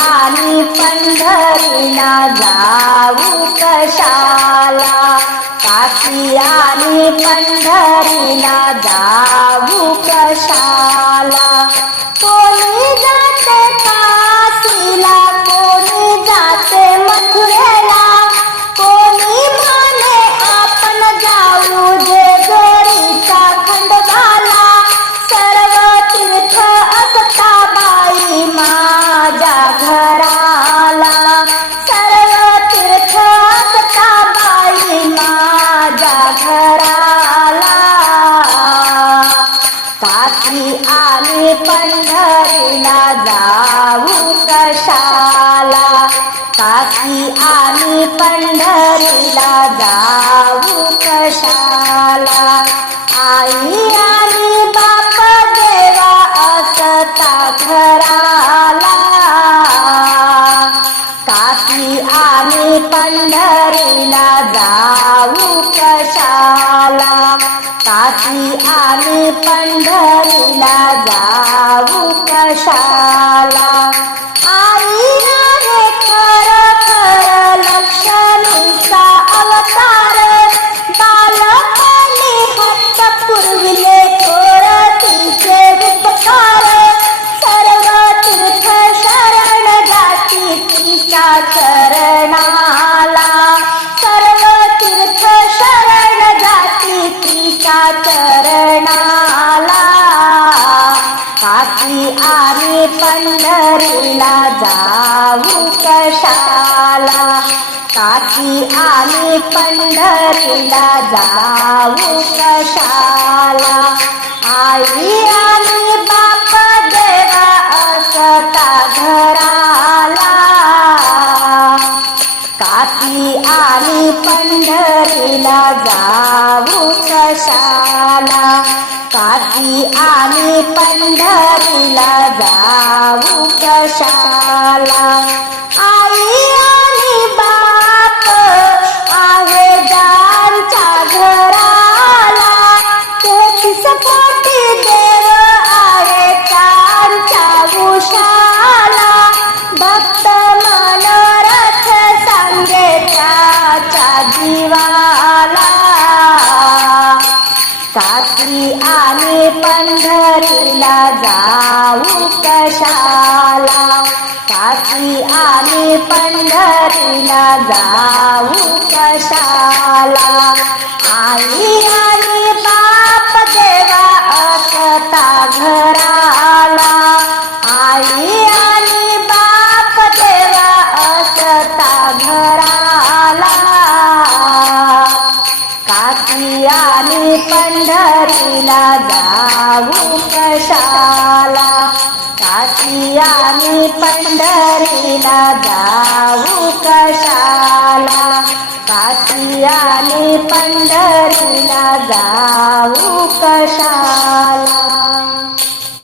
आणि पंढरीला जाऊ कशाला? काशी आणि पंढरीला जाऊ कशाला? काशी आम्ही पंढरीला जाऊ कशाला? आई आणि बाप देवा असता घराला. काशी आणि पंढरीला जाऊ कशाला? काशी आणि पंढरीला जाऊ कशाला? चरणाला सर्व तीर्थ शरण जाती तिच्या चरणाला. काशी आम्ही पंढरीला जाऊ कशाला? काशी आणि पंढरीला जाऊ कशाला? आई काशी आणि पंढरीला जाऊ कशाला? काशी आणि पंढरीला जाऊ कशाला? आई रात्री आणि पंढरीला जाऊ कशाला? काशी आणि पंढरीला जाऊ कशाला? आई पंढरीला जाऊ कशाला? काशी आणि पंढरीला जाऊ कशाला? काशी आणि पंढरीला जाऊ कशाला?